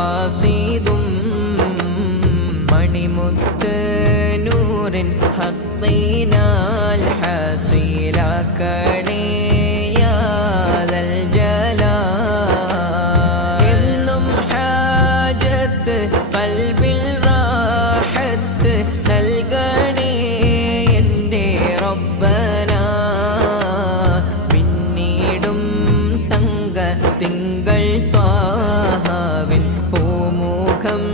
മഖാസിദും മണിമുത്ത് നൂറിൻ ഹഖീനാൽ ഹസീലാക്കണേ യാ ദൽ ജലാൽ എന്നും ഹാജത്ത് ഖൽബിൽ റാഹത്ത് നൽകണേ എൻ്റെ റബ്ബന പിന്നീടും തങ്ക തിങ്കൾ ത്വാഹാവിൻ പൂമുഖം